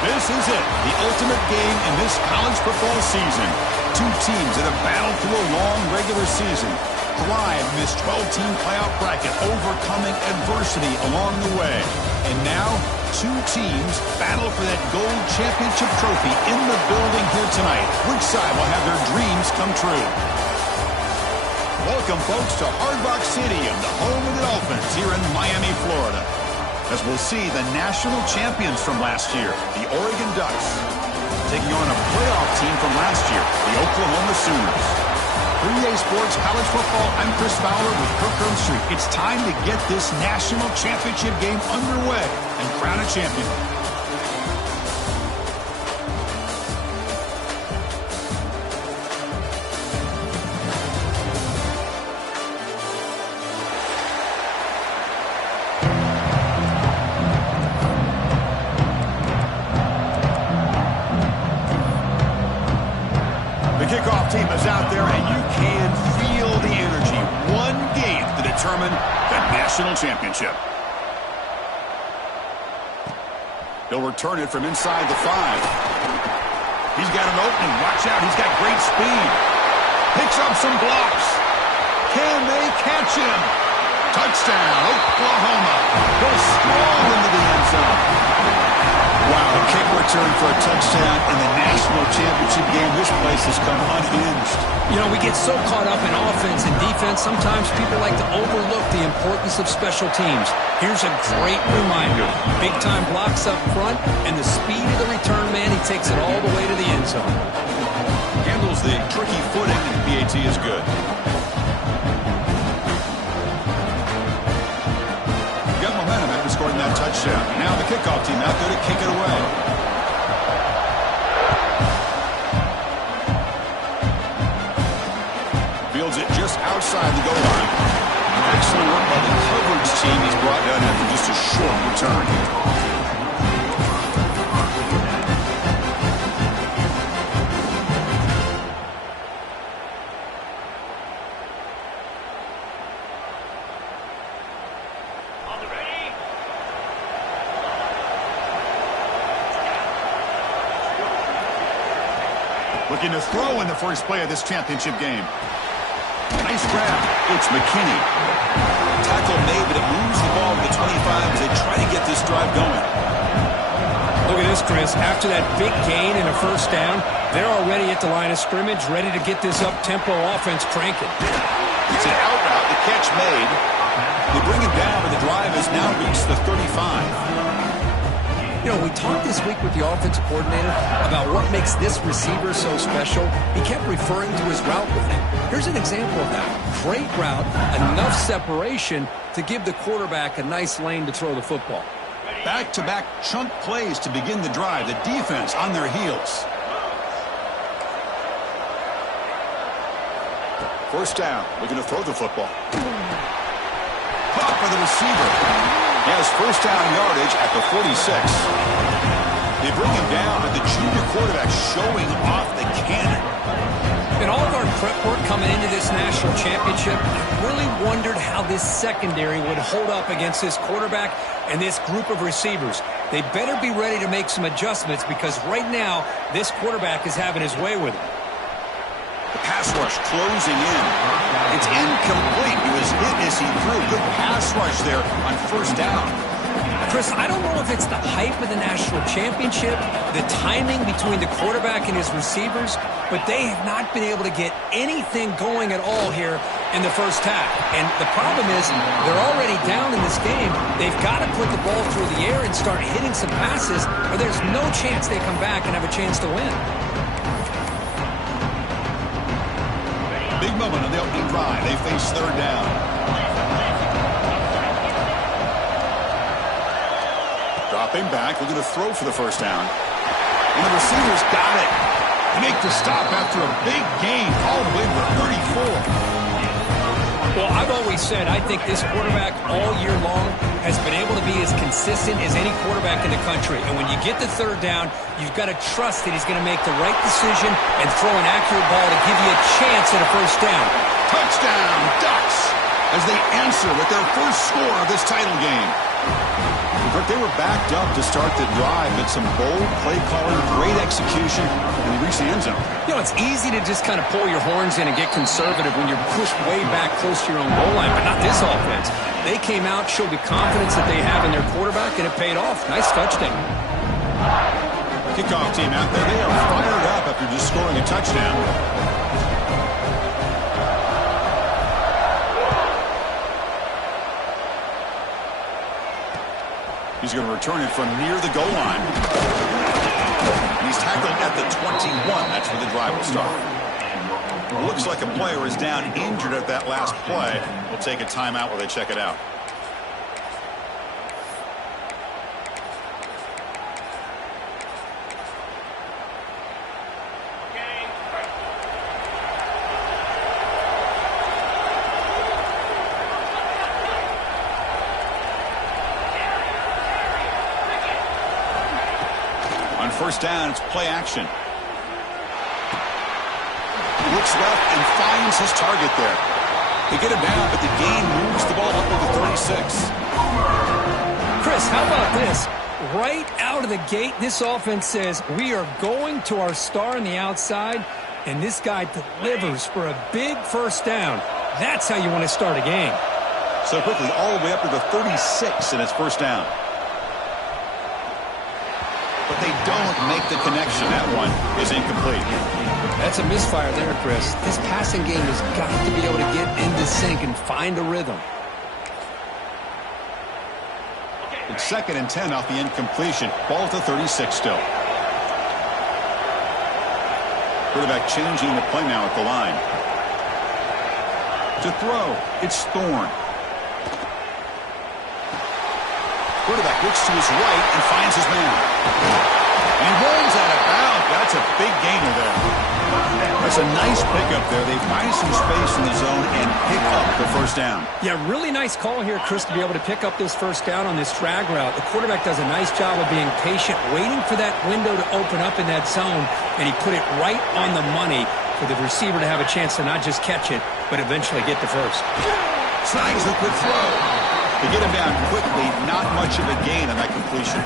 This is it, the ultimate game in this college football season. Two teams that have battled through a long regular season, thrive in this 12-team playoff bracket, overcoming adversity along the way. And now, two teams battle for that gold championship trophy in the building here tonight. Which side will have their dreams come true? Welcome, folks, to Hard Rock Stadium, the home of the Dolphins here in Miami, Florida, as we'll see the national champions from last year, the Oregon Ducks, taking on a playoff team from last year, the Oklahoma Sooners. For EA Sports College Football, I'm Chris Fowler with Kirk Street. It's time to get this national championship game underway and crown a champion. Kickoff team is out there, and you can feel the energy. One game to determine the national championship. He'll return it from inside the 5. He's got an opening. Watch out. He's got great speed. Picks up some blocks. Can they catch him? Touchdown, Oklahoma. Goes strong into the end zone. Wow, a kick return for a touchdown in the national championship game. This place has come unhinged. You know, we get so caught up in offense and defense, sometimes people like to overlook the importance of special teams. Here's a great reminder. Big-time blocks up front, and the speed of the return man, he takes it all the way to the end zone. Handles the tricky footing, and PAT is good. Scoring that touchdown. Now the kickoff team out there to kick it away. Fields it just outside the goal line. Excellent work by the coverage team. He's brought down after just a short return. Looking to throw in the first play of this championship game. Nice grab. It's McKinney. Tackle made, but it moves the ball to the 25 as they try to get this drive going. Look at this, Chris. After that big gain and a first down, they're already at the line of scrimmage, ready to get this up-tempo offense cranking. It's an out route. The catch made. They bring it down, but the drive has now reached the 35. You know, we talked this week with the offensive coordinator about what makes this receiver so special. He kept referring to his route running. Here's an example of that. Great route, enough separation to give the quarterback a nice lane to throw the football. Back-to-back chunk plays to begin the drive. The defense on their heels. First down. Looking to throw the football. Caught for the receiver. He has first down yardage at the 46. They bring him down, but the junior quarterback showing off the cannon. In all of our prep work coming into this national championship, I really wondered how this secondary would hold up against this quarterback and this group of receivers. They better be ready to make some adjustments because right now, this quarterback is having his way with it. The pass rush closing in. It's incomplete. He was hit as he threw. Good pass rush there on first down. Chris, I don't know if it's the hype of the national championship, the timing between the quarterback and his receivers, but they have not been able to get anything going at all here in the first half. And the problem is they're already down in this game. They've got to put the ball through the air and start hitting some passes, or there's no chance they come back and have a chance to win. Big moment on the opening drive. They face third down. Dropping back, looking to throw for the first down. And the receivers got it. They make the stop after a big gain all the way to 34. Well, I've always said I think this quarterback all year long has been able to be as consistent as any quarterback in the country. And when you get the third down, you've got to trust that he's going to make the right decision and throw an accurate ball to give you a chance at a first down. Touchdown, Ducks, as they answer with their first score of this title game. Kirk, they were backed up to start the drive, but some bold play calling, great execution, and they reached the end zone. You know, it's easy to just kind of pull your horns in and get conservative when you're pushed way back close to your own goal line, but not this offense. They came out, showed the confidence that they have in their quarterback, and it paid off. Nice touchdown. Kickoff team out there. They are fired up after just scoring a touchdown. He's going to return it from near the goal line. And he's tackled at the 21. That's where the drive will start. Looks like a player is down injured at that last play. We'll take a timeout while they check it out. First down, it's play action. Looks left and finds his target there. They get him down, but the gain moves the ball up to the 36. Chris, how about this? Right out of the gate, this offense says, we are going to our star on the outside, and this guy delivers for a big first down. That's how you want to start a game. So quickly, all the way up to the 36, and it's first down. But they don't make the connection. That one is incomplete. That's a misfire there, Chris. This passing game has got to be able to get into sync and find a rhythm. It's 2nd and 10 off the incompletion. Ball to 36 still. Quarterback changing the play now at the line. To throw, it's Thorne. Quarterback looks to his right and finds his man. And he rolls out of bounds. That's a big gainer there. That's a nice pickup there. They find some space in the zone and pick up the first down. Yeah, really nice call here, Chris, to be able to pick up this first down on this drag route. The quarterback does a nice job of being patient, waiting for that window to open up in that zone, and he put it right on the money for the receiver to have a chance to not just catch it, but eventually get the first. Snags the quick throw. To get him down quickly, not much of a gain on that completion.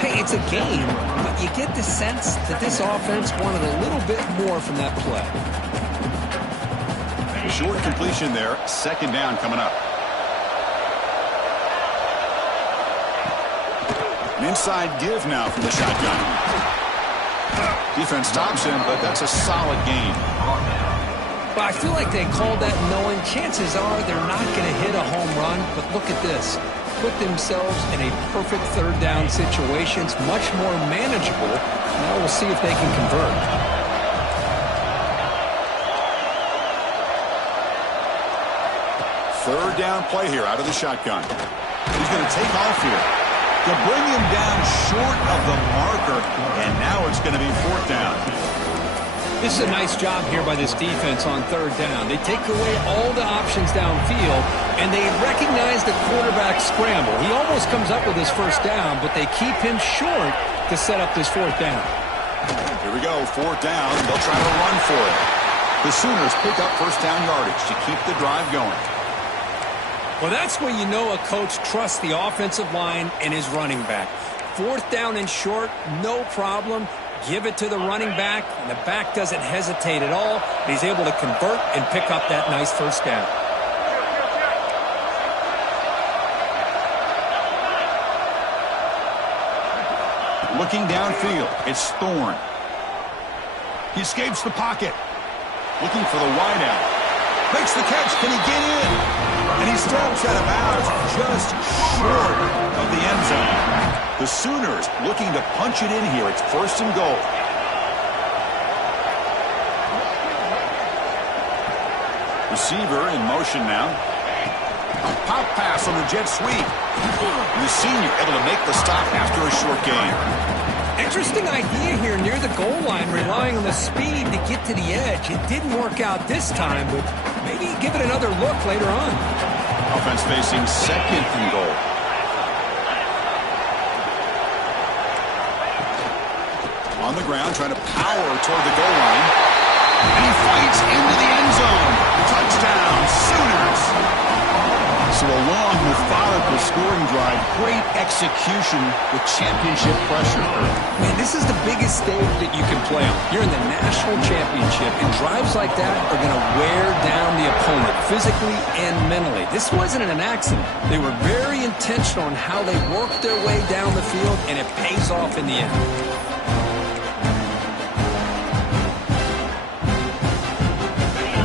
Hey, it's a game, but you get the sense that this offense wanted a little bit more from that play. Short completion there. 2nd down coming up. An inside give now from the shotgun. Defense stops him, but that's a solid gain. But I feel like they called that knowing chances are they're not going to hit a home run. But look at this. Put themselves in a perfect third down situation. It's much more manageable. Now we'll see if they can convert. Third down play here out of the shotgun. He's going to take off here. To bring him down short of the marker. And now it's going to be 4th down. This is a nice job here by this defense on third down. They take away all the options downfield, and they recognize the quarterback scramble. He almost comes up with his first down, but they keep him short to set up this 4th down. Here we go, 4th down. They'll try to run for it. The Sooners pick up first down yardage to keep the drive going. Well, that's when you know a coach trusts the offensive line and his running back. 4th down and short, no problem. Give it to the running back, and the back doesn't hesitate at all. He's able to convert and pick up that nice first down. Looking downfield, it's Thorne. He escapes the pocket. Looking for the wideout. Makes the catch. Can he get in? And he steps out of bounds just short of the end zone. The Sooners looking to punch it in here. It's 1st and goal. Receiver in motion now. A pop pass on the jet sweep. And the senior able to make the stop after a short gain. Interesting idea here near the goal line, relying on the speed to get to the edge. It didn't work out this time, but maybe give it another look later on. Offense facing 2nd and goal. On the ground, trying to power toward the goal line. And he fights into the end zone. Touchdown, Sooners. So a long, methodical scoring drive. Great execution with championship pressure. Man, this is the biggest stage that you can play on. You're in the national championship, and drives like that are going to wear down the opponent physically and mentally. This wasn't an accident. They were very intentional on how they worked their way down the field, and it pays off in the end.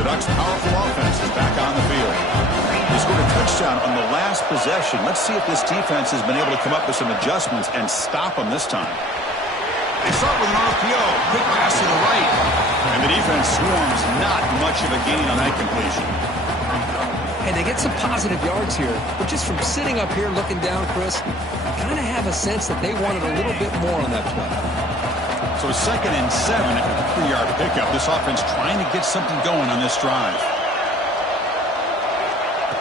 The Ducks' powerful offense is back on the field. They scored a touchdown on the last possession. Let's see if this defense has been able to come up with some adjustments and stop them this time. They start with an RPO. Quick pass to the right. And the defense swarms. Not much of a gain on that completion. And they get some positive yards here. But just from sitting up here looking down, Chris, I kind of have a sense that they wanted a little bit more on that play. So 2nd and 7 at a 3-yard pickup. This offense trying to get something going on this drive.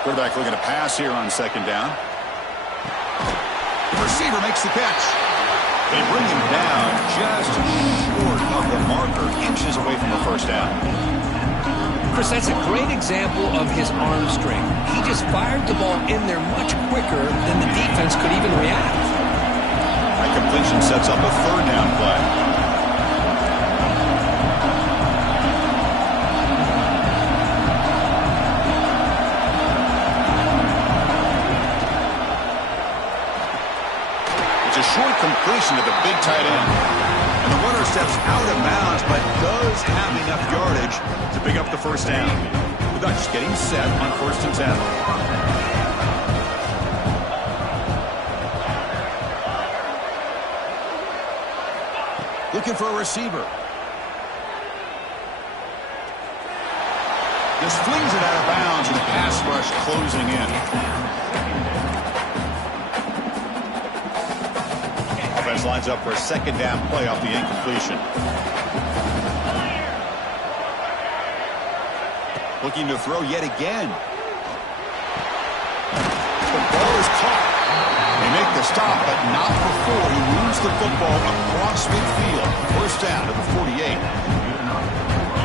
Quarterback looking to pass here on 2nd down. The receiver makes the catch. They bring him down just short of the marker, inches away from the 1st down. Chris, that's a great example of his arm strength. He just fired the ball in there much quicker than the defense could even react. That completion sets up a 3rd down play. Short completion to the big tight end. And the runner steps out of bounds, but does have enough yardage to pick up the 1st down. The Ducks getting set on 1st and 10. Looking for a receiver. Just flings it out of bounds, and the pass rush closing in. Offense lines up for a 2nd down play off the incompletion. Looking to throw yet again. The ball is caught. They make the stop, but not before he moves the football across midfield. 1st down to the 48.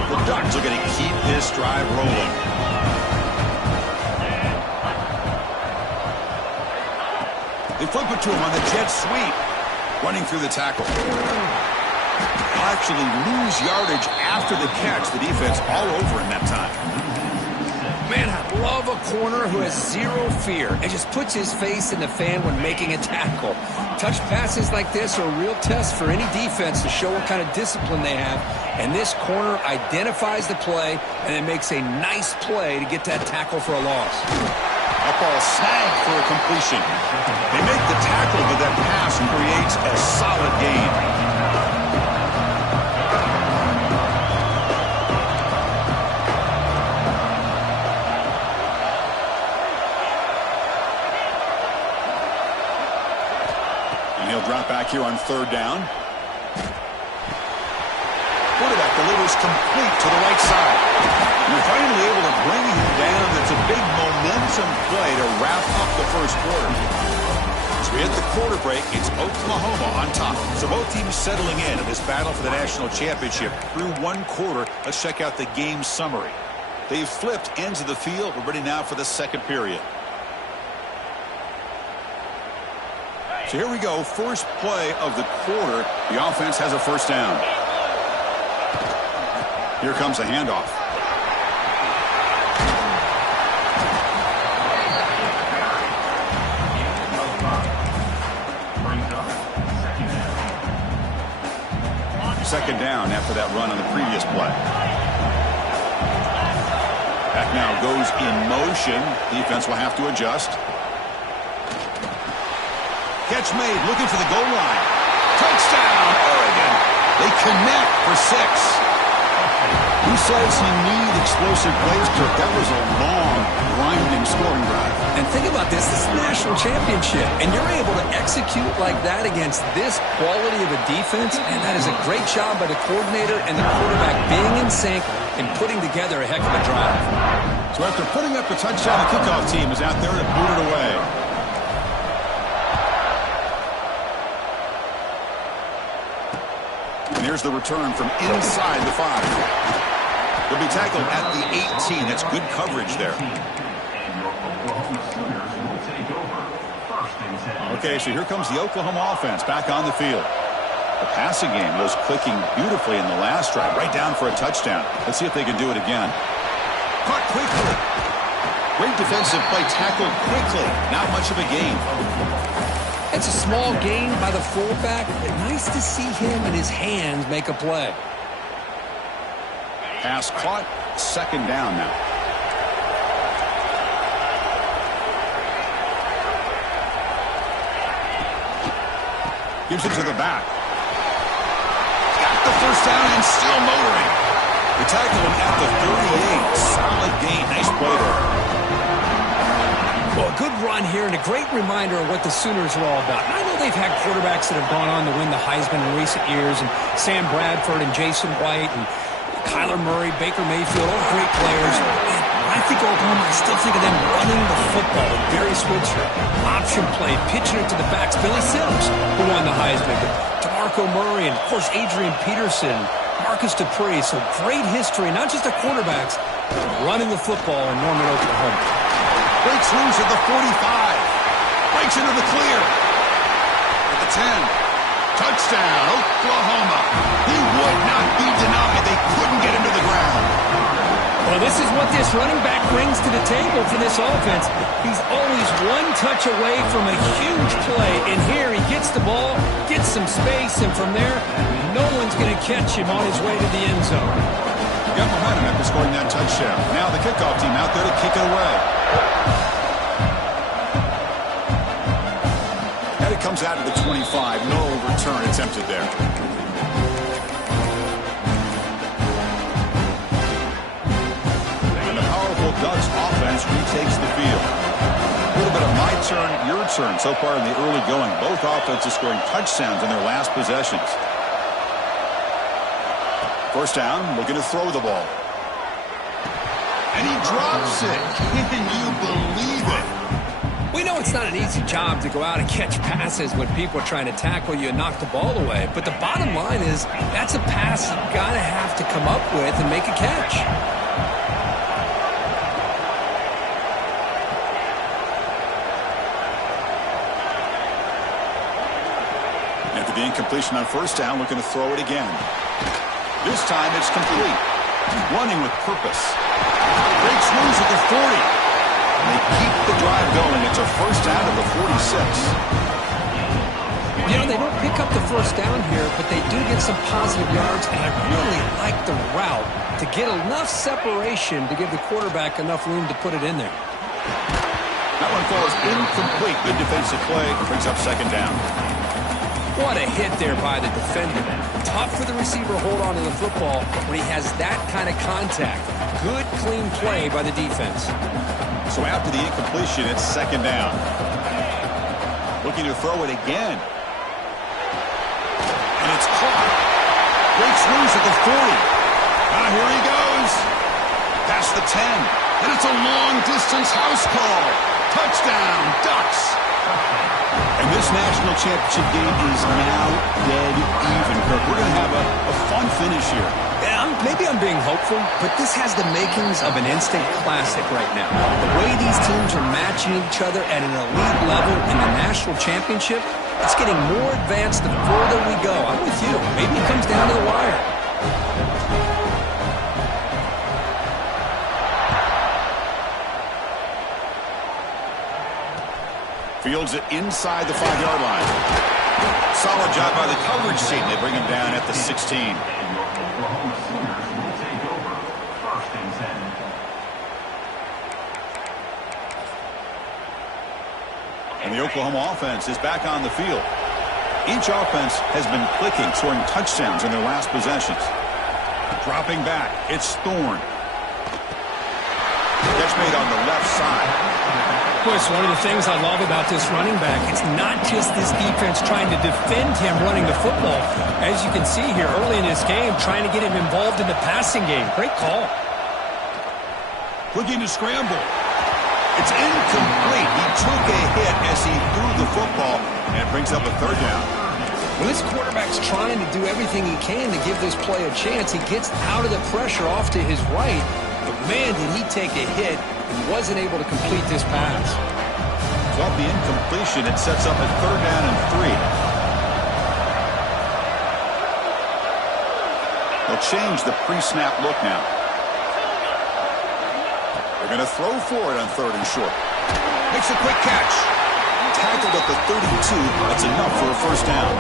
The Ducks are going to keep this drive rolling. They flip it to him on the jet sweep. Running through the tackle. They'll actually lose yardage after the catch. The defense all over him that time. Man, I love a corner who has zero fear and just puts his face in the fan when making a tackle. Touch passes like this are a real test for any defense to show what kind of discipline they have. And this corner identifies the play and then makes a nice play to get that tackle for a loss. That ball snagged for a completion. They make the tackle with that pass and creates a solid gain. And he'll drop back here on 3rd down. Quarterback delivers complete to the right side. You're finally able to bring him down. That's a big momentum play to wrap up the 1st quarter. As we hit the quarter break, it's Oklahoma on top. So both teams settling in this battle for the national championship through 1 quarter. Let's check out the game summary. They've flipped ends of the field. We're ready now for the 2nd period. So here we go. First play of the quarter. The offense has a 1st down. Here comes a handoff. Second down after that run on the previous play. Back now goes in motion. Defense will have to adjust. Catch made, looking for the goal line. Touchdown, Oregon. They connect for 6. Who says you need explosive plays, Kirk? That was a long, grinding scoring drive. And think about this. This is a national championship, and you're able to execute like that against this quality of a defense, and that is a great job by the coordinator and the quarterback being in sync and putting together a heck of a drive. So after putting up the touchdown, the kickoff team is out there to boot it away. And here's the return from inside the 5. He'll be tackled at the 18. That's good coverage there. Okay, so here comes the Oklahoma offense back on the field. The passing game was clicking beautifully in the last drive, right down for a touchdown. Let's see if they can do it again. Caught quickly. Great defensive play, tackled quickly. Not much of a gain. It's a small gain by the fullback, but nice to see him and his hands make a play. Pass caught, second down now. Gives it to the back. Got the first down and still motoring. The tackle him at the 38. Solid gain. Nice play there. Well, a good run here and a great reminder of what the Sooners are all about. And I know they've had quarterbacks that have gone on to win the Heisman in recent years, and Sam Bradford and Jason White and Kyler Murray, Baker Mayfield, all great players. Man, when I think of Oklahoma, I still think of them running the football with Barry Switzer. Option play, pitching it to the backs. Billy Sims, who won the Heisman. DeMarco Murray, and of course Adrian Peterson, Marcus Dupree. So great history, not just the quarterbacks, but running the football in Norman, Oklahoma. Breaks loose at the 45. Breaks into the clear. At the 10. Touchdown, Oklahoma. He would not be denied. They couldn't get him to the ground. Well, this is what this running back brings to the table for this offense. He's always one touch away from a huge play. And here he gets the ball, gets some space, and from there, no one's going to catch him on his way to the end zone. Got momentum after scoring that touchdown. Now the kickoff team out there to kick it away. And it comes out of the 25. No return attempted there. And the powerful Ducks offense retakes the field. A little bit of my turn, your turn so far in the early going. Both offenses scoring touchdowns in their last possessions. First down, looking to throw the ball. And he drops it. Can you believe it? We know it's not an easy job to go out and catch passes when people are trying to tackle you and knock the ball away. But the bottom line is that's a pass you've got to have to come up with and make a catch. After the incompletion on first down, looking to throw it again. This time it's complete. Running with purpose. Breaks loose at the 40. And they keep the drive going. It's a first down at the 46. You know, they don't pick up the first down here, but they do get some positive yards, and I really like the route to get enough separation to give the quarterback enough room to put it in there. That one falls incomplete. Good defensive play. Brings up second down. What a hit there by the defender. Tough for the receiver to hold on to the football when he has that kind of contact. Good, clean play by the defense. So after the incompletion, it's second down. Looking to throw it again. And it's caught. Breaks loose at the 40. Here he goes. Past the 10. And it's a long-distance house call. Touchdown, Ducks. And this national championship game is now dead even, Kirk. We're going to have a fun finish here. Yeah, maybe I'm being hopeful, but this has the makings of an instant classic right now. The way these teams are matching each other at an elite level in the national championship, it's getting more advanced the further we go. I'm with you. Maybe it comes down to the wire. Fields it inside the 5-yard line. Solid job by the coverage team. They bring him down at the 16. And the Oklahoma offense is back on the field. Each offense has been clicking, scoring touchdowns in their last possessions. Dropping back, it's Thorne. Catch made on the left side. Boy, it's one of the things I love about this running back. It's not just this defense trying to defend him running the football. As you can see here early in this game, trying to get him involved in the passing game. Great call. Looking to scramble. It's incomplete. He took a hit as he threw the football, and it brings up a third down. When this quarterback's trying to do everything he can to give this play a chance, he gets out of the pressure off to his right. But, man, did he take a hit and wasn't able to complete this pass. So off the incompletion, it sets up a third down and 3. They'll change the pre-snap look now. They're going to throw for it on 3rd and short. Makes a quick catch. Tackled at the 32. That's enough for a first down.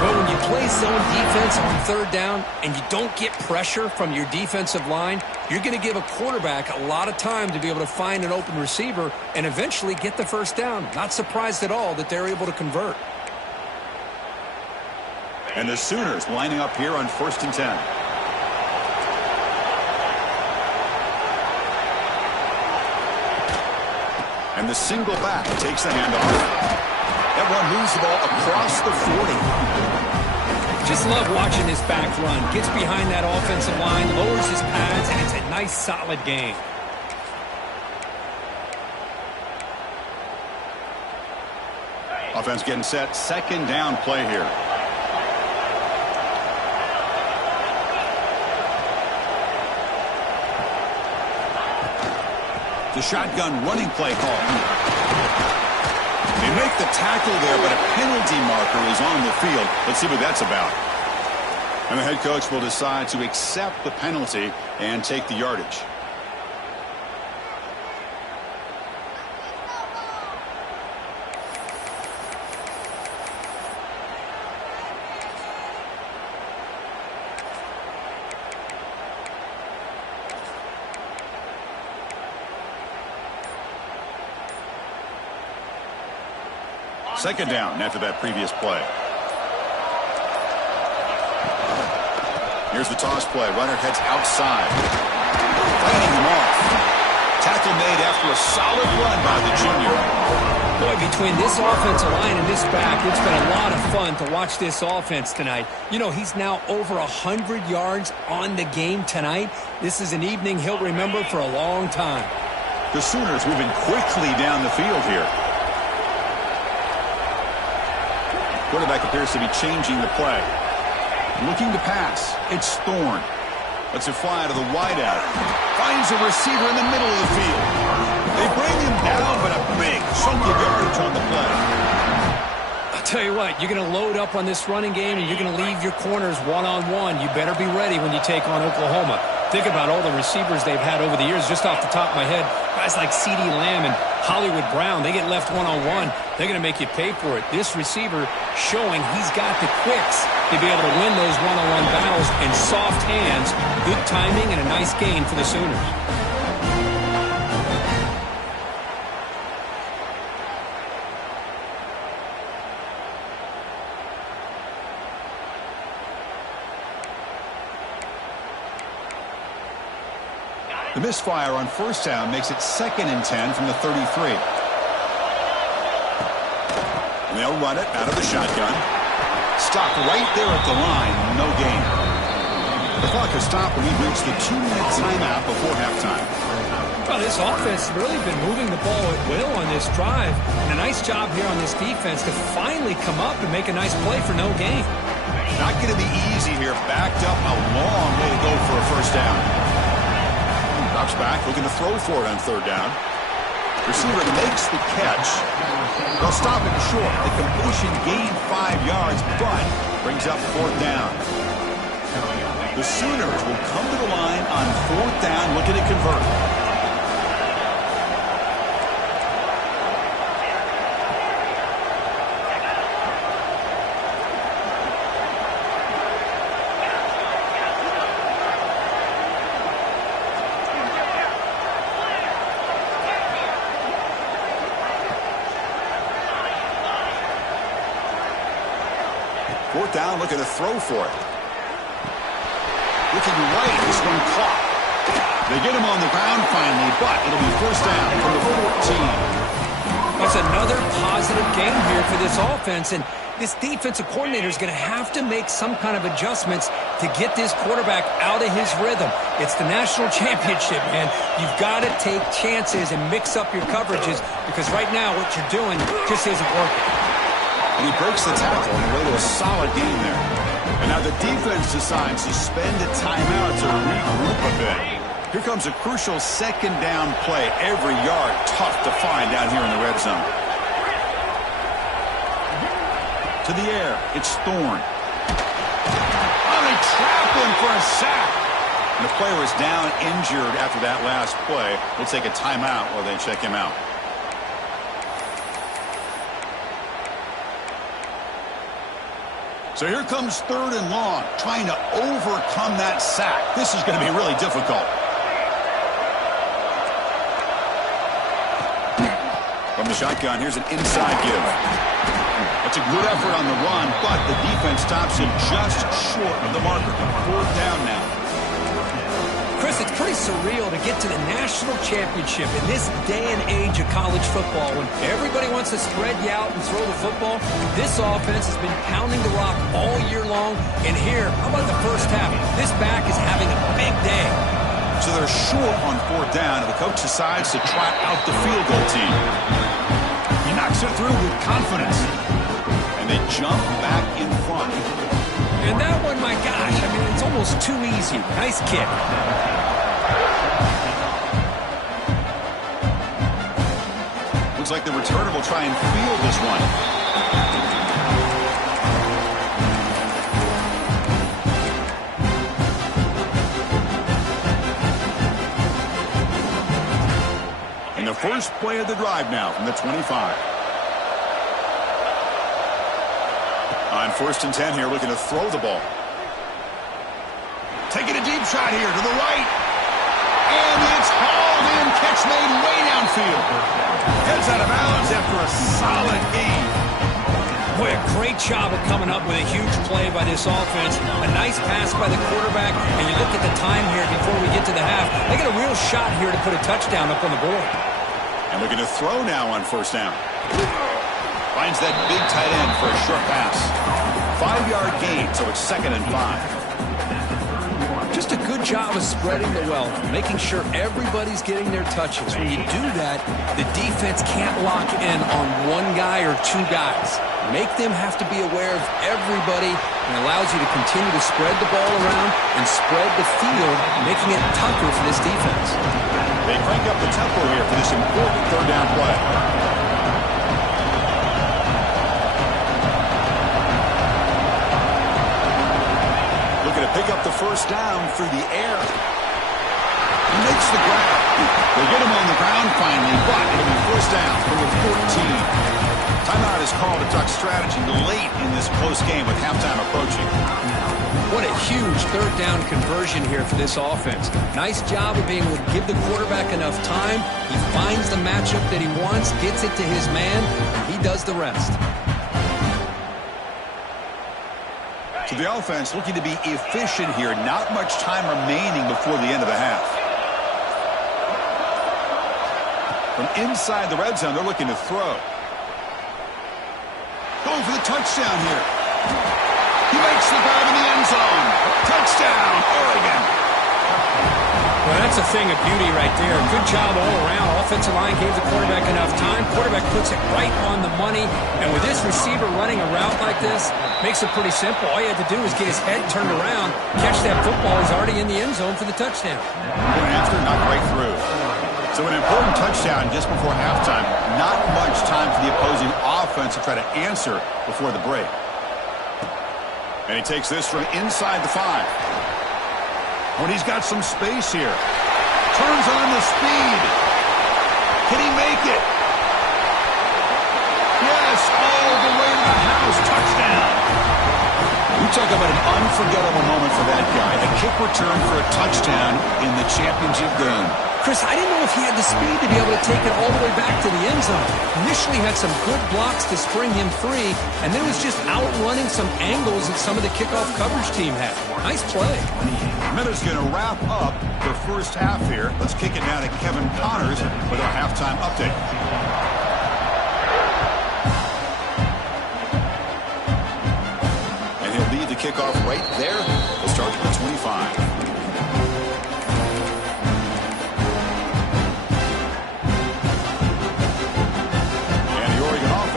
But when you play zone defense on 3rd down and you don't get pressure from your defensive line, you're going to give a quarterback a lot of time to be able to find an open receiver and eventually get the first down. Not surprised at all that they're able to convert. And the Sooners lining up here on 1st and 10. And the single back takes the handoff. That one moves the ball across the 40. Just love watching this back run. Gets behind that offensive line, lowers his pads, and it's a nice, solid game. Offense getting set. 2nd down play here. The shotgun running play call. They make the tackle there, but a penalty marker is on the field. Let's see what that's about. And the head coach will decide to accept the penalty and take the yardage. Second down after that previous play. Here's the toss play. Runner heads outside. Fighting him off. Tackle made after a solid run by the junior. Boy, between this offensive line and this back, it's been a lot of fun to watch this offense tonight. You know, he's now over 100 yards on the game tonight. This is an evening he'll remember for a long time. The Sooners moving quickly down the field here. Quarterback appears to be changing the play. Looking to pass. It's Thorne. Lets it fly to the wideout. Finds a receiver in the middle of the field. They bring him down, but a big chunk of yardage on the play. I'll tell you what, you're going to load up on this running game and you're going to leave your corners one-on-one. You better be ready when you take on Oklahoma. Think about all the receivers they've had over the years. Just off the top of my head, guys like CeeDee Lamb and Hollywood Brown, they get left one-on-one. They're going to make you pay for it. This receiver showing he's got the quicks to be able to win those one-on-one battles in soft hands. Good timing and a nice gain for the Sooners. The misfire on 1st down makes it 2nd and 10 from the 33. And they'll run it out of the shotgun. Stop right there at the line. No gain. The clock has stopped when we reach the 2-minute timeout before halftime. Well, this offense has really been moving the ball at will on this drive. And a nice job here on this defense to finally come up and make a nice play for no gain. Not going to be easy here. Backed up a long way to go for a first down. Drops back, looking to throw for it on 3rd down. Receiver makes the catch. They'll stop it short. The completion gained 5 yards, but brings up 4th down. The Sooners will come to the line on 4th down, looking to convert. Fourth down, looking to throw for it. Looking right, this one caught. They get him on the ground finally, but it'll be first down from the 14. That's another positive game here for this offense, and this defensive coordinator is going to have to make some kind of adjustments to get this quarterback out of his rhythm. It's the national championship, man. You've got to take chances and mix up your coverages because right now what you're doing just isn't working. And he breaks the tackle on the way to a solid game there. And now the defense decides to spend a timeout to regroup a bit. Here comes a crucial second down play. Every yard tough to find down here in the red zone. To the air, it's Thorne. Oh, they trap him for a sack. And the player is down injured after that last play. We'll take a timeout while they check him out. So here comes third and long, trying to overcome that sack. This is going to be really difficult. From the shotgun, here's an inside give. That's a good effort on the run, but the defense stops him just short of the marker. Fourth down now. Chris, it's pretty surreal to get to the national championship in this day and age of college football when everybody wants to spread you out and throw the football. This offense has been pounding the rock all year long, and here, how about the first half? This back is having a big day. So they're short on fourth down, and the coach decides to try out the field goal team. He knocks it through with confidence, and they jump back in front. And that one, my gosh, I mean, it's almost too easy. Nice kick. Looks like the returner will try and field this one. And the first play of the drive now from the 25. On first and 10 here, looking to throw the ball. Taking a deep shot here to the right. And it's hauled in. Catch made way downfield. Heads out of bounds after a solid game. Boy, a great job of coming up with a huge play by this offense. A nice pass by the quarterback. And you look at the time here before we get to the half. They got a real shot here to put a touchdown up on the board. And looking to throw now on first down. Finds that big tight end for a short pass. 5-yard gain, so it's 2nd and 5. Just a good job of spreading the wealth, making sure everybody's getting their touches. When you do that, the defense can't lock in on one guy or two guys. Make them have to be aware of everybody and allows you to continue to spread the ball around and spread the field, making it tougher for this defense. They crank up the tempo here for this important third down play. To pick up the first down through the air. He makes the grab. They get him on the ground finally, but it'll be first down from the 14. Timeout is called to talk strategy late in this close game with halftime approaching. What a huge third down conversion here for this offense. Nice job of being able to give the quarterback enough time. He finds the matchup that he wants, gets it to his man, and he does the rest. So the offense looking to be efficient here. Not much time remaining before the end of the half. From inside the red zone, they're looking to throw. Going for the touchdown here. He makes the grab in the end zone. Touchdown, Oregon. Well, that's a thing of beauty right there. Good job all around. Offensive line gave the quarterback enough time. Quarterback puts it right on the money. And with this receiver running a route like this, makes it pretty simple. All you had to do is get his head turned around, catch that football. He's already in the end zone for the touchdown. Going after, knocked right through. So an important touchdown just before halftime. Not much time for the opposing offense to try to answer before the break. And he takes this from inside the 5. When he's got some space here. Turns on the speed. Can he make it? Yes, all the way to the house. Touchdown. You talk Talk about an unforgettable moment for that guy. A kick return for a touchdown in the championship game. Chris, I didn't know if he had the speed to be able to take it all the way back to the end zone. Initially had some good blocks to spring him free, and then was just outrunning some angles that some of the kickoff coverage team had. Nice play. Minute's going to wrap up the first half here. Let's kick it down to Kevin Connors with our halftime update. And he'll lead the kickoff right there. We'll start at the 25.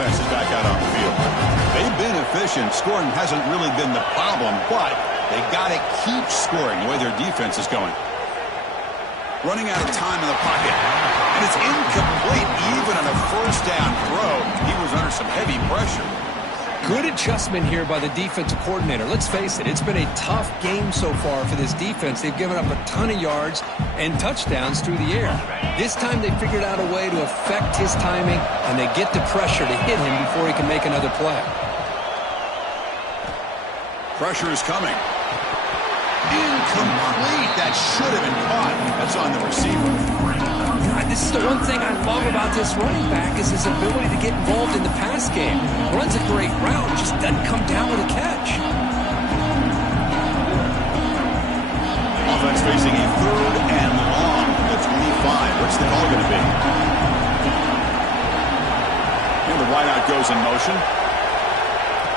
Is back out on the field. They've been efficient. Scoring hasn't really been the problem, but they got to keep scoring the way their defense is going. Running out of time in the pocket, and it's incomplete. Even on a first down throw, he was under some heavy pressure. Good adjustment here by the defensive coordinator. Let's face it, it's been a tough game so far for this defense. They've given up a ton of yards and touchdowns through the air. This time they figured out a way to affect his timing, and they get the pressure to hit him before he can make another play. Pressure is coming. Incomplete. That should have been caught. That's on the receiver. This is the one thing I love about this running back is his ability to get involved in the pass game. Runs a great route, just doesn't come down with a catch. Offense facing a third and long at 25. What's the call going to be? And the wideout goes in motion.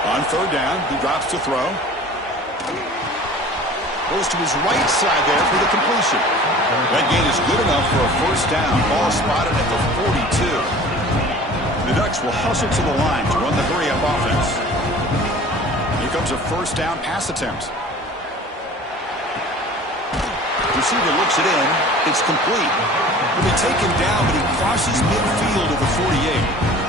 On third down, he drops to throw. Goes to his right side there for the completion. That gain is good enough for a first down. Ball spotted at the 42. The Ducks will hustle to the line to run the hurry-up offense. Here comes a first down pass attempt. Receiver looks it in. It's complete. He'll be taken down, but he crosses midfield at the 48.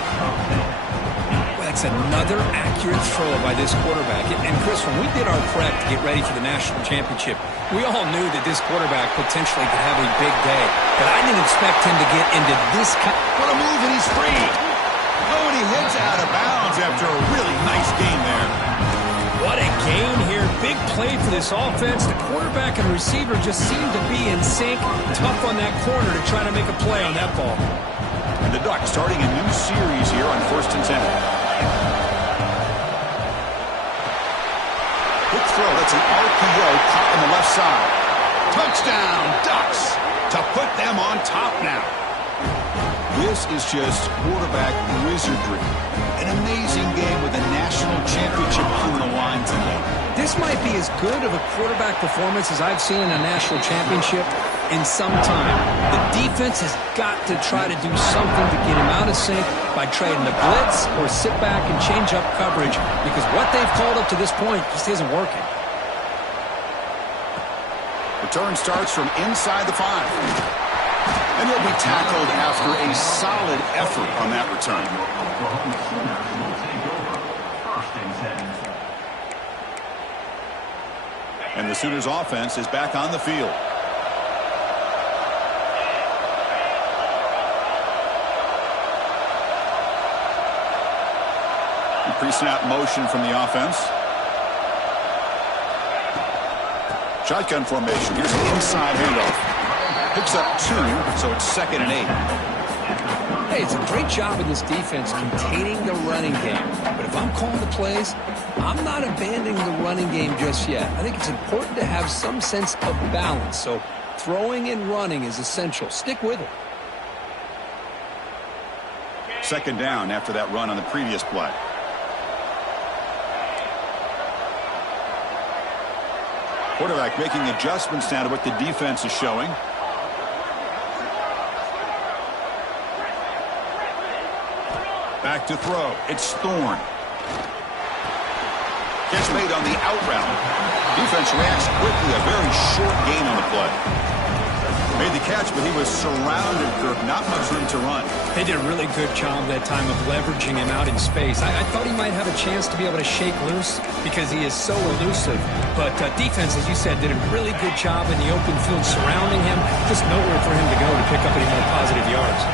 That's another accurate throw by this quarterback. And Chris, when we did our prep to get ready for the national championship, we all knew that this quarterback potentially could have a big day. But I didn't expect him to get into this kind. What a move, and he's free. Oh, and he heads out of bounds after a really nice game there. What a gain here. Big play for this offense. The quarterback and receiver just seem to be in sync. Tough on that corner to try to make a play on that ball. And the Ducks starting a new series here on 1st and 10. Quick throw. That's an RPO caught on the left side. Touchdown, Ducks, to put them on top now. This is just quarterback wizardry. An amazing game with a national championship on the line tonight. This might be as good of a quarterback performance as I've seen in a national championship in some time. The defense has got to try to do something to get him out of sync by trading the blitz or sit back and change up coverage, because what they've called up to this point just isn't working. Return starts from inside the 5. And he'll be tackled after a solid effort on that return. And the Sooners offense is back on the field. Pre-snap motion from the offense. Shotgun formation. Here's an inside handoff. Picks up 2, so it's 2nd and 8. Hey, it's a great job in this defense containing the running game. But if I'm calling the plays, I'm not abandoning the running game just yet. I think it's important to have some sense of balance. So throwing and running is essential. Stick with it. 2nd down after that run on the previous play. Quarterback making adjustments now to what the defense is showing. Back to throw. It's Thorne. Catch made on the out route. Defense reacts quickly. A very short gain on the play. Made the catch, but he was surrounded, Kirk. Not much room to run. They did a really good job that time of leveraging him out in space. I thought he might have a chance to be able to shake loose because he is so elusive. But defense, as you said, did a really good job in the open field surrounding him. Just nowhere for him to go to pick up any more positive yards.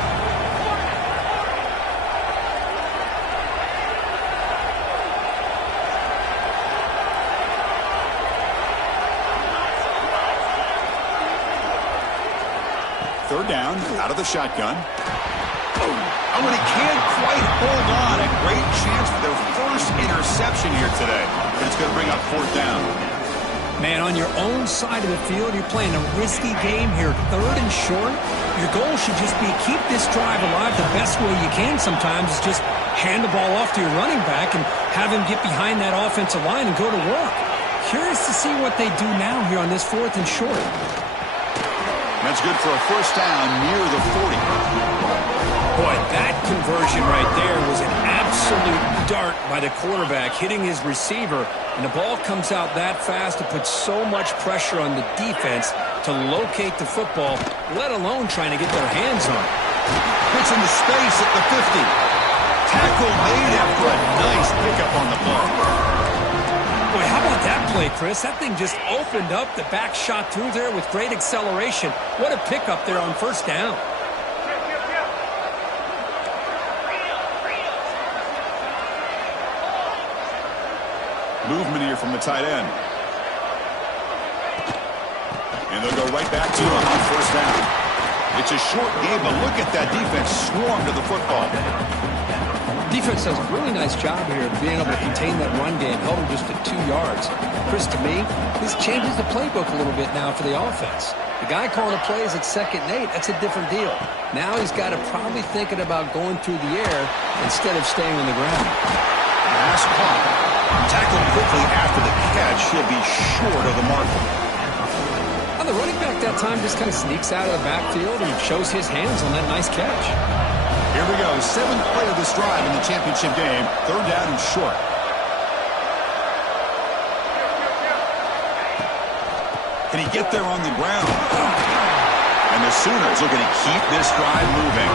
Third down, out of the shotgun. Oh, and he can't quite hold on. A great chance for their first interception here today. But it's going to bring up fourth down. Man, on your own side of the field, you're playing a risky game here. Third and short. Your goal should just be keep this drive alive the best way you can sometimes is just hand the ball off to your running back and have him get behind that offensive line and go to work. Curious to see what they do now here on this fourth and short. That's good for a first down near the 40. Boy, that conversion right there was an absolute dart by the quarterback hitting his receiver, and the ball comes out that fast to put so much pressure on the defense to locate the football, let alone trying to get their hands on it. Puts into space at the 50. Tackle made after a nice pickup on the play. Boy, how about that play, Chris? That thing just opened up. The back shot through there with great acceleration. What a pickup there on first down. Movement here from the tight end. And they'll go right back to him on first down. It's a short game, but look at that defense swarm to the football. Defense does a really nice job here of being able to contain that run game, held him just at 2 yards. Chris, to me, this changes the playbook a little bit now for the offense. The guy calling the plays at 2nd and 8, that's a different deal. Now he's got to probably thinking about going through the air instead of staying on the ground. Pass caught. Tackled quickly after the catch. He'll be short of the mark. Well, the running back that time just kind of sneaks out of the backfield and shows his hands on that nice catch. Here we go. 7th play of this drive in the championship game. Third down and short. Can he get there on the ground? And the Sooners are going to keep this drive moving.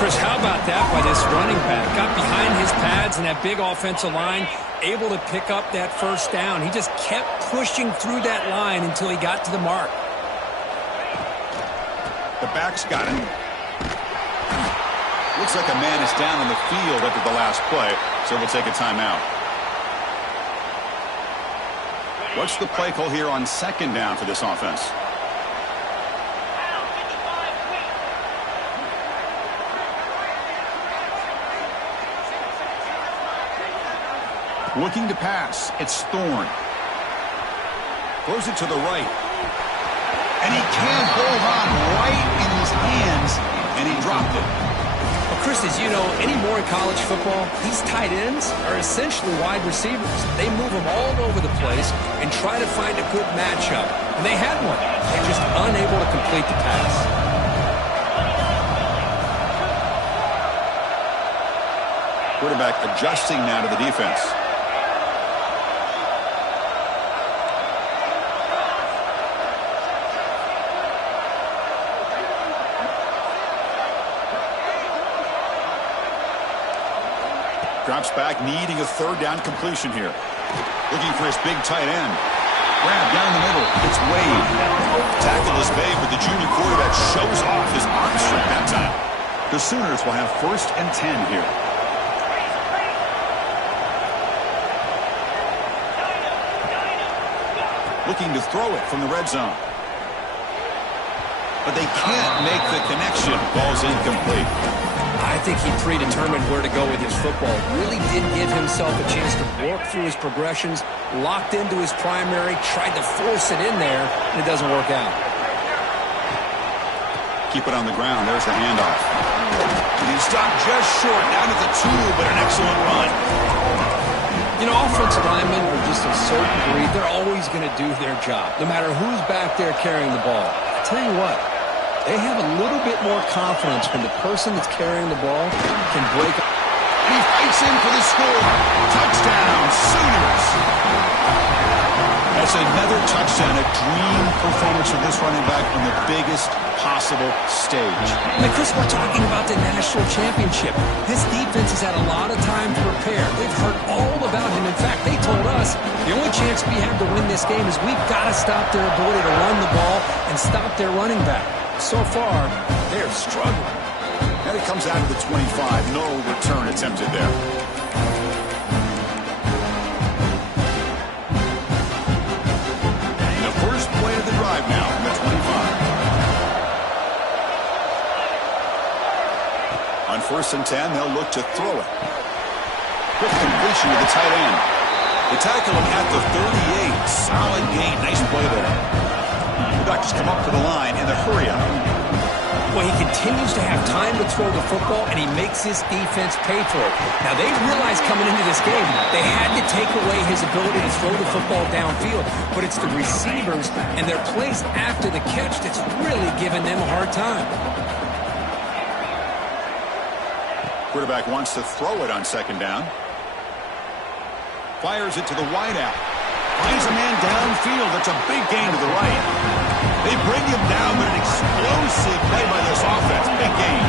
Chris, how about that by this running back? Got behind his pads and that big offensive line, able to pick up that first down. He just kept pushing through that line until he got to the mark. The back's got him. Looks like a man is down on the field after the last play, so we'll take a timeout. What's the play call here on 2nd down for this offense? Looking to pass. It's Thorne. Throws it to the right. And he can't hold on right in his hands, and he dropped it. Well, Chris, as you know, anymore in college football, these tight ends are essentially wide receivers. They move them all over the place and try to find a good matchup. And they had one. They're just unable to complete the pass. Quarterback adjusting now to the defense. Drops back, needing a third down completion here. Looking for his big tight end. Grab down the middle. It's Wade. Tackle is made, but the junior quarterback shows off his arm strength that time. The Sooners will have 1st and 10 here. Looking to throw it from the red zone. But they can't make the connection. Ball's incomplete. I think he predetermined where to go with his football. Really didn't give himself a chance to work through his progressions, locked into his primary, tried to force it in there, and it doesn't work out. Keep it on the ground. There's the handoff. And he stopped just short, down at the 2, but an excellent run. You know, offensive linemen are just a certain breed. They're always going to do their job, no matter who's back there carrying the ball. I tell you what, they have a little bit more confidence when the person that's carrying the ball can break up. And he fights in for the score. Touchdown, Sooners. That's another touchdown, a dream performance from this running back on the biggest possible stage. And Chris, we're talking about the national championship. This defense has had a lot of time to prepare. They've heard all about him. In fact, they told us the only chance we have to win this game is we've got to stop their ability to run the ball and stop their running back. So far, they're struggling. And it comes out of the 25. No return attempted there. The first play of the drive now from the 25. 1st and 10. They'll look to throw it. Quick completion to the tight end. They tackle him at the 38. Solid gain. Nice play there. The Ducks come up to the line in the hurry up. Well, he continues to have time to throw the football, and he makes his defense pay for it. Now, they realized coming into this game they had to take away his ability to throw the football downfield, but it's the receivers and their plays after the catch that's really giving them a hard time. Quarterback wants to throw it on 2nd down. Fires it to the wideout. Finds a man downfield. That's a big gain to the right. They bring him down, but an explosive play by this offense. Big gain.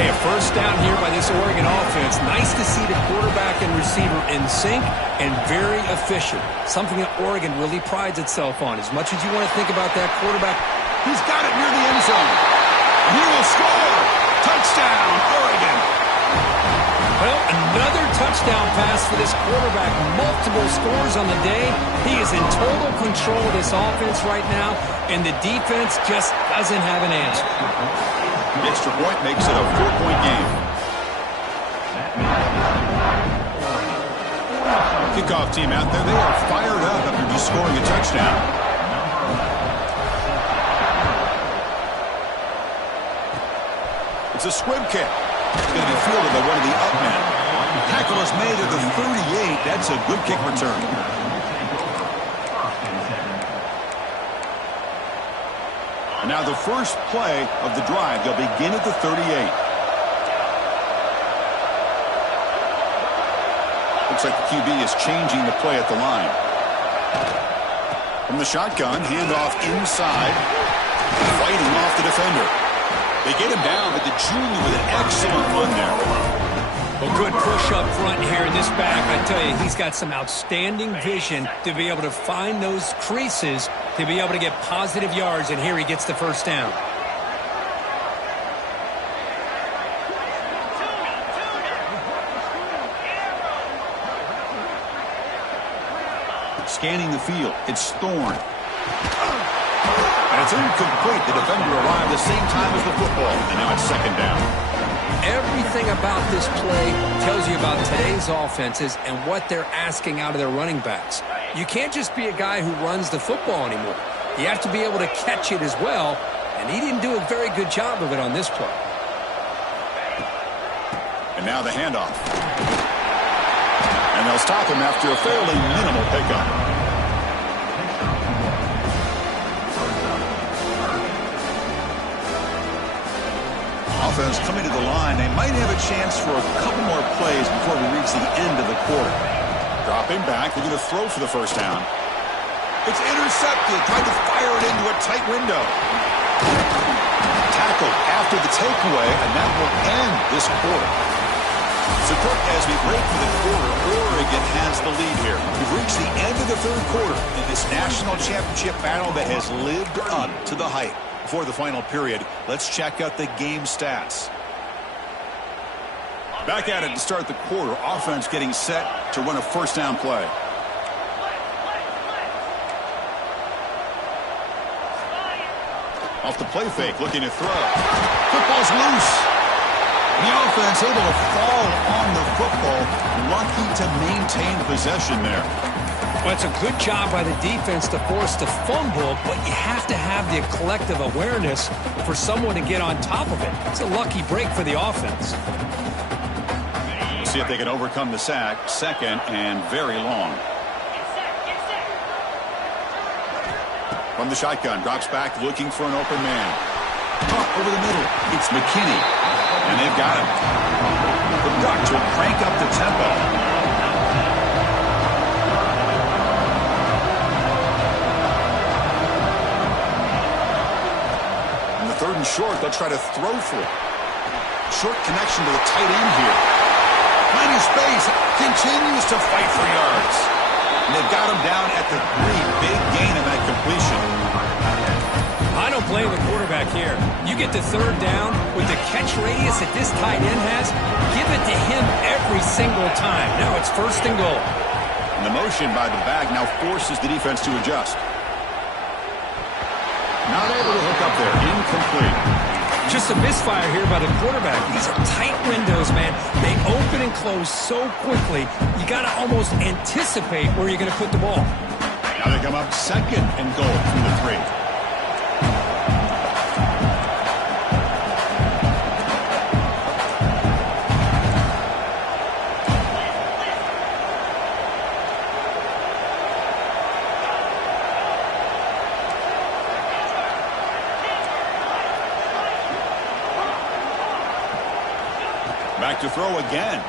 Hey, a 1st down here by this Oregon offense. Nice to see the quarterback and receiver in sync and very efficient. Something that Oregon really prides itself on. As much as you want to think about that quarterback, he's got it near the end zone. And he will score. Touchdown, Oregon. Well, another touchdown pass for this quarterback. Multiple scores on the day. He is in total control of this offense right now, and the defense just doesn't have an answer. The extra point makes it a 4-point game. Kickoff team out there. They are fired up after just scoring a touchdown. It's a squib kick. It's going to be fielded by one of the up men. Tackle is made at the 38. That's a good kick return. And now the first play of the drive. They'll begin at the 38. Looks like the QB is changing the play at the line. From the shotgun, handoff inside. Fighting off the defender. They get him down, but the junior with an excellent run there. Well, good push up front here in this back. I tell you, he's got some outstanding vision to be able to find those creases, to be able to get positive yards, and here he gets the 1st down. Scanning the field, it's Thorne. And it's incomplete. The defender arrived the same time as the football, and now it's 2nd down. Everything about this play tells you about today's offenses and what they're asking out of their running backs. You can't just be a guy who runs the football anymore. You have to be able to catch it as well, and he didn't do a very good job of it on this play. And now the handoff. And they'll stop him after a fairly minimal pickup. Offense coming to the line. They might have a chance for a couple more plays before we reach the end of the quarter. Dropping back. They're going to throw for the 1st down. It's intercepted. Tried to fire it into a tight window. Tackled after the takeaway, and that will end this quarter. So, Kirk, as we break for the quarter, Oregon has the lead here. We've reached the end of the 3rd quarter in this national championship battle that has lived up to the hype. Before the final period, let's check out the game stats. Back at it to start the quarter. Offense getting set to run a 1st down play. Off the play fake, looking to throw. Football's loose. The offense able to fall on the football. Lucky to maintain possession there. Well, it's a good job by the defense to force the fumble, but you have to have the collective awareness for someone to get on top of it. It's a lucky break for the offense. See if they can overcome the sack. 2nd and very long. From the shotgun, drops back looking for an open man. Over the middle, it's McKinney. And they've got him. The Ducks will crank up the tempo. Third and short, they'll try to throw for it. Short connection to the tight end here. Finding space, continues to fight for yards. And they've got him down at the 3. Big gain in that completion. I don't blame the quarterback here. You get the 3rd down with the catch radius that this tight end has, give it to him every single time. Now it's 1st and goal. And the motion by the back now forces the defense to adjust. Not able to hook up there. Incomplete. Just a misfire here by the quarterback. These are tight windows, man. They open and close so quickly, you got to almost anticipate where you're going to put the ball. Now they come up second and goal from the 3. Back to throw again.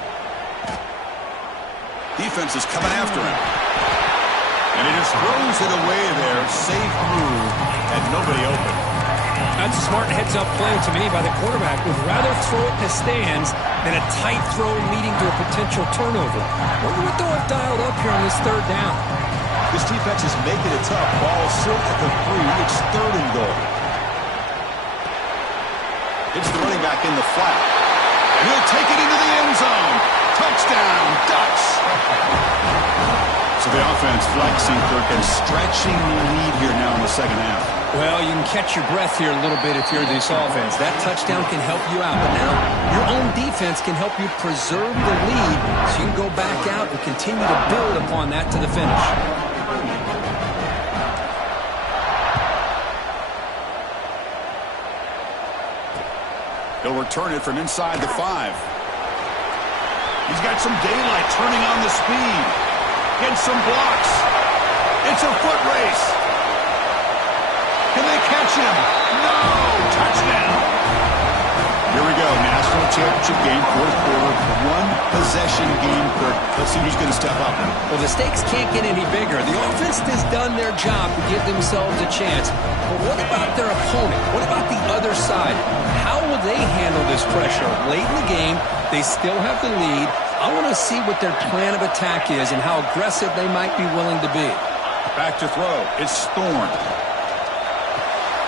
Defense is coming after him. And he just throws it away there. Safe move and nobody open. That's a smart heads-up play to me by the quarterback. Would rather throw it in the stands than a tight throw leading to a potential turnover. Wonder what they'll have dialed up here on this 3rd down. This defense is making it tough. Ball still at the 3. It's 3rd and goal. It's the running back in the flat. And he'll take it into the end zone. Touchdown, Ducks. So the offense flexing, Kirk, and stretching the lead here now in the 2nd half. Well, you can catch your breath here a little bit if you're this offense. That touchdown can help you out. But now your own defense can help you preserve the lead so you can go back out and continue to build upon that to the finish. He'll return it from inside the 5. He's got some daylight turning on the speed. Gets some blocks. It's a foot race. Can they catch him? No! Touchdown! Here we go. National championship game, 4th quarter. 1-possession game. Let's see who's going to step up. Well, the stakes can't get any bigger. The offense has done their job to give themselves a chance. But what about their opponent? What about the other side? How will they handle this pressure? Late in the game, they still have the lead. I want to see what their plan of attack is and how aggressive they might be willing to be. Back to throw. It's Thorne.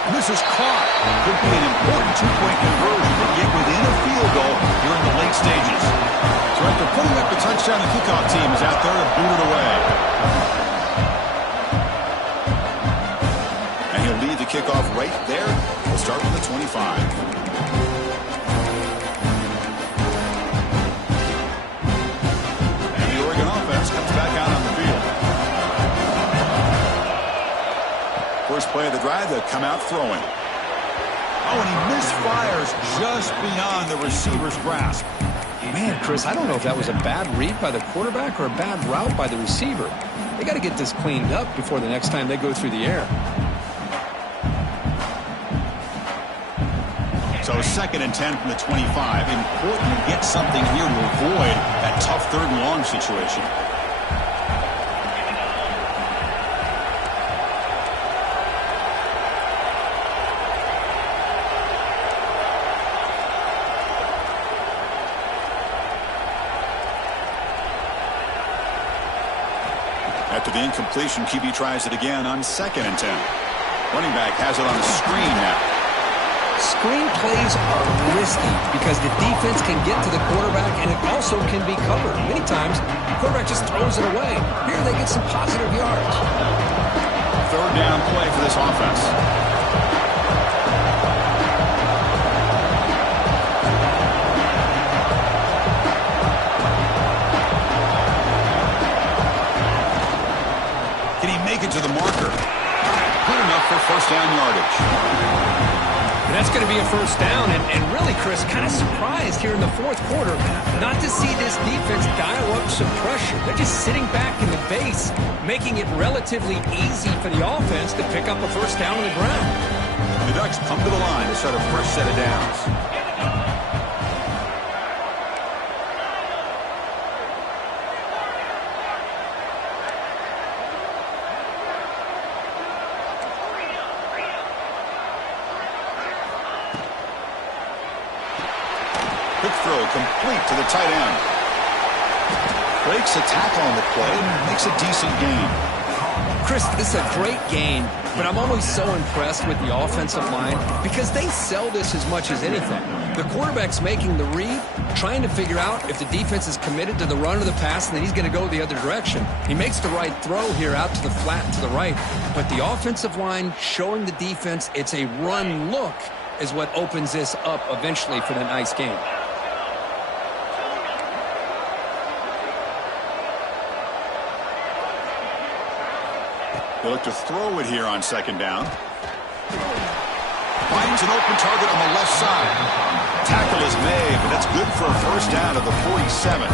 And this is caught. Could be an important 2-point conversion to get within a field goal here in the late stages. So after putting up the touchdown, the kickoff team is out there to boot it away. And he'll lead the kickoff right there. We'll start with the 25. Comes back out on the field. First play of the drive, they'll come out throwing. Oh, and he misfires just beyond the receiver's grasp. Man, Chris, I don't know if that was a bad read by the quarterback or a bad route by the receiver. They got to get this cleaned up before the next time they go through the air. So 2nd and 10 from the 25. Important to get something here to avoid that tough 3rd and long situation. After the incompletion, QB tries it again on 2nd and 10. Running back has it on the screen now. Screen plays are risky because the defense can get to the quarterback and it also can be covered. Many times, the quarterback just throws it away. Here they get some positive yards. 3rd down play for this offense. Can he make it to the marker? Good enough for 1st down yardage. And that's going to be a 1st down, and really, Chris, kind of surprised here in the 4th quarter not to see this defense dial up some pressure. They're just sitting back in the base, making it relatively easy for the offense to pick up a 1st down on the ground. The Ducks come to the line to start a first set of downs. Quick throw complete to the tight end. Breaks a tackle on the play and makes a decent gain. Chris, this is a great game, but I'm always so impressed with the offensive line because they sell this as much as anything. The quarterback's making the read, trying to figure out if the defense is committed to the run or the pass, and then he's going to go the other direction. He makes the right throw here out to the flat to the right, but the offensive line showing the defense it's a run look is what opens this up eventually for the nice game. They look to throw it here on second down. Finds an open target on the left side. Tackle is made, but that's good for a first down at the 47.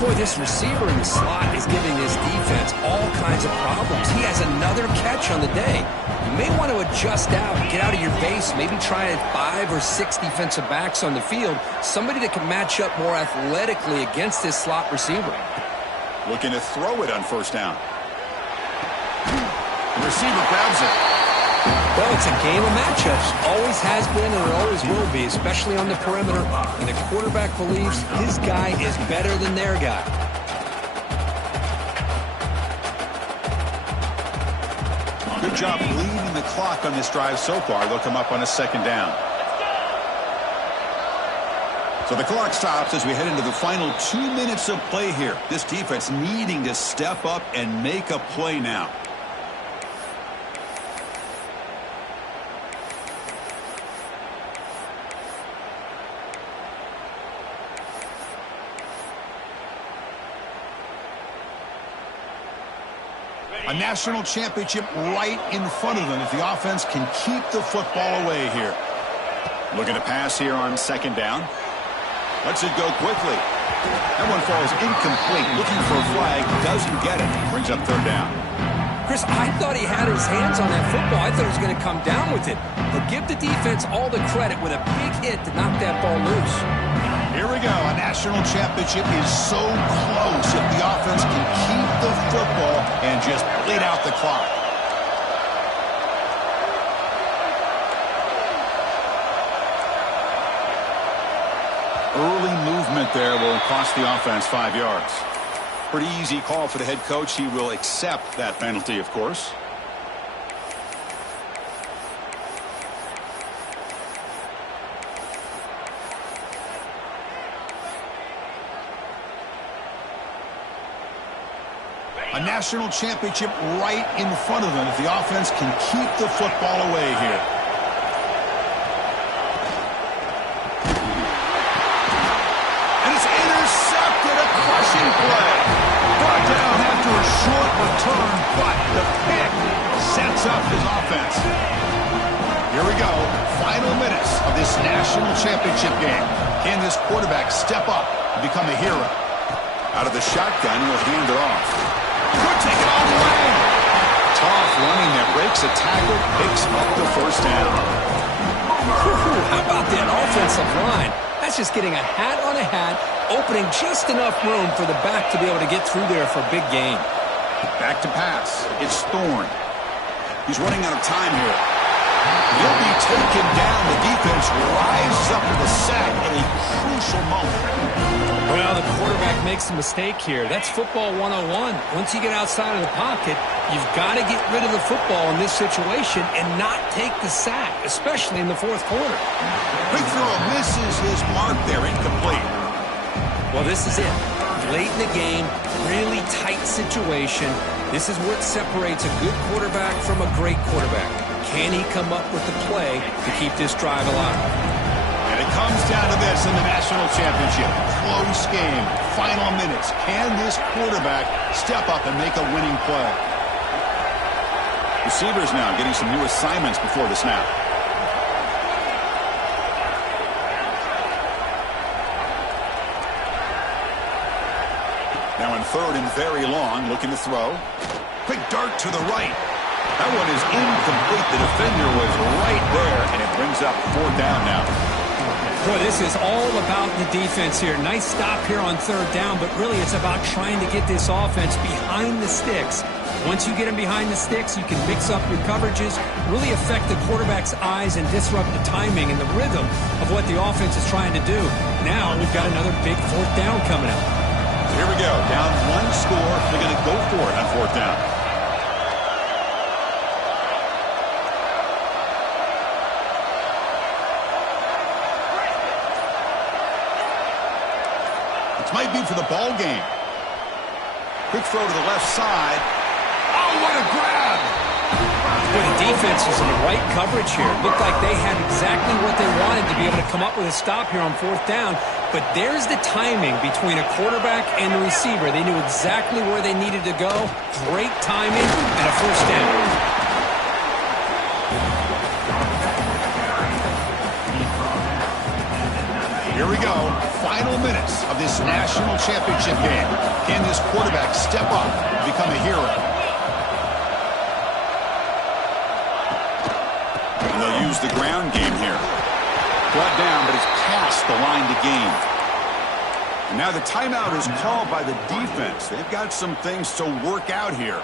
Boy, this receiver in the slot is giving this defense all kinds of problems. He has another catch on the day. You may want to adjust out, get out of your base, maybe try 5 or 6 defensive backs on the field, somebody that can match up more athletically against this slot receiver. Looking to throw it on first down. The receiver grabs it. Well, it's a game of matchups. Always has been and it always will be, especially on the perimeter. And the quarterback believes his guy is better than their guy. Good job leading the clock on this drive so far. They'll come up on a second down. So the clock stops as we head into the final 2 minutes of play here. This defense needing to step up and make a play now. A national championship right in front of them if the offense can keep the football away here. Looking to pass here on second down. Lets it go quickly. That one falls incomplete. Looking for a flag. Doesn't get it. Brings up third down. Chris, I thought he had his hands on that football. I thought he was going to come down with it. But give the defense all the credit with a big hit to knock that ball loose. Here we go. A national championship is so close if the offense can keep the football and just bleed out the clock. Early movement there will cost the offense 5 yards. Pretty easy call for the head coach. He will accept that penalty, of course. A national championship right in front of them if the offense can keep the football away here. And it's intercepted, a crushing play. Brought down after a short return, but the pick sets up his offense. Here we go, final minutes of this national championship game. Can this quarterback step up and become a hero? Out of the shotgun, he'll hand it off. Could take it all the way. Tough running that breaks a tackle, picks up the first down. How about that offensive line? That's just getting a hat on a hat, opening just enough room for the back to be able to get through there for a big gain. Back to pass. It's Thorne. He's running out of time here. He'll be taken down. The defense rises up with a sack at a crucial moment. Well, the quarterback makes a mistake here. That's football 101. Once you get outside of the pocket, you've got to get rid of the football in this situation and not take the sack, especially in the fourth quarter. Quick throw misses his mark there, incomplete. Well, this is it. Late in the game, really tight situation. This is what separates a good quarterback from a great quarterback. Can he come up with the play to keep this drive alive? And it comes down to this in the national championship. Close game, final minutes. Can this quarterback step up and make a winning play? Receivers now getting some new assignments before the snap. Now in third and very long, looking to throw. Quick dart to the right. That one is incomplete. The defender was right there, and it brings up fourth down now. Boy, this is all about the defense here. Nice stop here on third down, but really it's about trying to get this offense behind the sticks. Once you get them behind the sticks, you can mix up your coverages, really affect the quarterback's eyes and disrupt the timing and the rhythm of what the offense is trying to do. Now we've got another big fourth down coming up. Here we go. Down one score. They're going to go for it on fourth down. Might be for the ball game. Quick throw to the left side. Oh, what a grab! Well, the defense was in the right coverage here. It looked like they had exactly what they wanted to be able to come up with a stop here on 4th down. But there's the timing between a quarterback and the receiver. They knew exactly where they needed to go. Great timing and a 1st down. Here we go. Final minutes of this national championship game. Can this quarterback step up and become a hero? And they'll use the ground game here. Brought down, but he's past the line to gain. And now the timeout is called by the defense. They've got some things to work out here.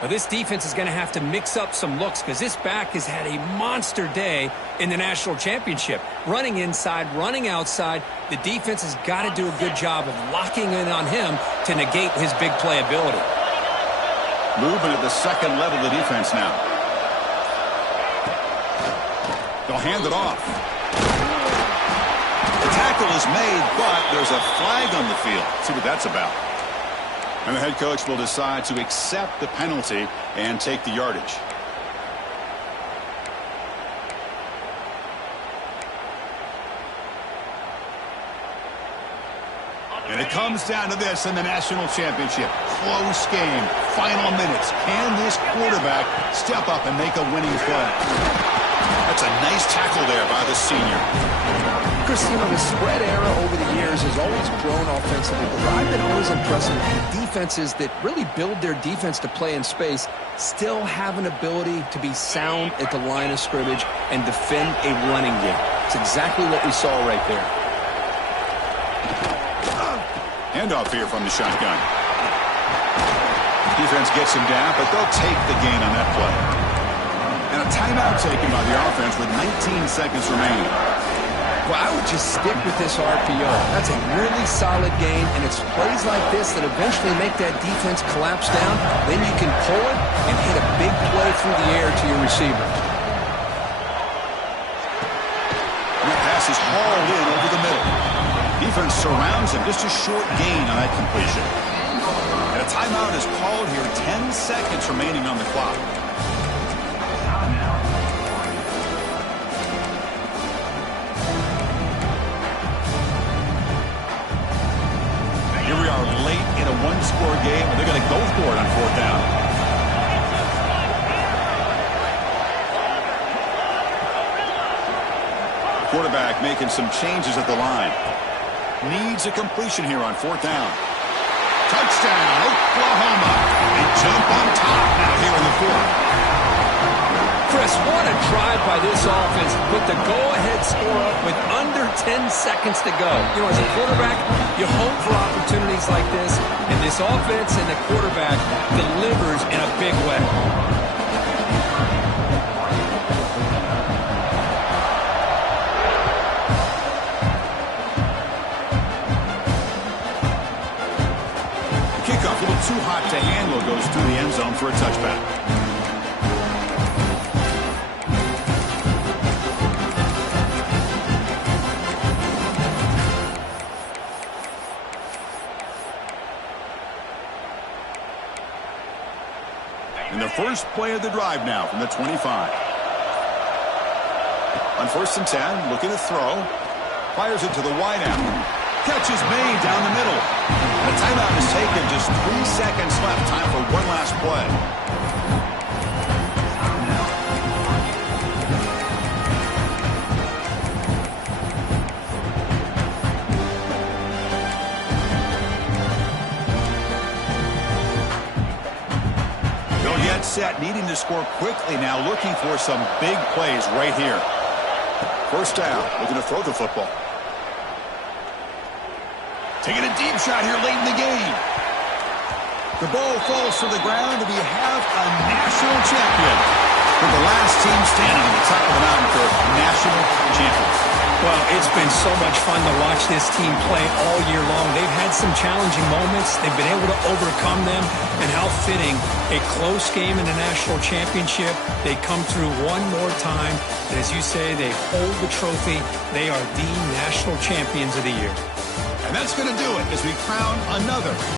Well, this defense is going to have to mix up some looks because this back has had a monster day in the national championship. Running inside, running outside. The defense has got to do a good job of locking in on him to negate his big play ability. Moving at the second level of the defense now. They'll hand it off. The tackle is made, but there's a flag on the field. Let's see what that's about. And the head coach will decide to accept the penalty and take the yardage. And it comes down to this in the national championship. Close game. Final minutes. Can this quarterback step up and make a winning play? That's a nice tackle there by the senior. Chris, you know, the spread era over the years has always grown offensively, but I've been always impressed with the defenses that really build their defense to play in space, still have an ability to be sound at the line of scrimmage and defend a running game. It's exactly what we saw right there. Handoff here from the shotgun. Defense gets him down, but they'll take the gain on that play. And a timeout taken by the offense with 19 seconds remaining. Well, I would just stick with this RPO. That's a really solid game, and it's plays like this that eventually make that defense collapse down. Then you can pull it and hit a big play through the air to your receiver. And that pass is hauled in over the middle. Defense surrounds him. Just a short gain on that completion. And a timeout is called here. 10 seconds remaining on the clock. Here we are late in a one-score game, and they're going to go for it on 4th down. Quarterback making some changes at the line. Needs a completion here on 4th down. Touchdown, Oklahoma. They jump on top now here in the 4th. Chris, what a drive by this offense to put the go-ahead score up with under 10 seconds to go. You know, as a quarterback, you hope for opportunities like this, and this offense and the quarterback delivers in a big way. The kickoff, a little too hot to handle, goes through the end zone for a touchback. And the first play of the drive now from the 25. On 1st and 10, looking to throw. Fires it to the wideout. Catch is made down the middle. And a timeout is taken. Just 3 seconds left. Time for one last play. Set, needing to score quickly now, looking for some big plays right here. 1st down, looking to throw the football. Taking a deep shot here late in the game. The ball falls to the ground, and we have a national champion. We're the last team standing on the top of the mountain for national champions. Well, it's been so much fun to watch this team play all year long. They've had some challenging moments. They've been able to overcome them. And how fitting, a close game in the national championship. They come through one more time. And as you say, they hold the trophy. They are the national champions of the year. And that's going to do it as we crown another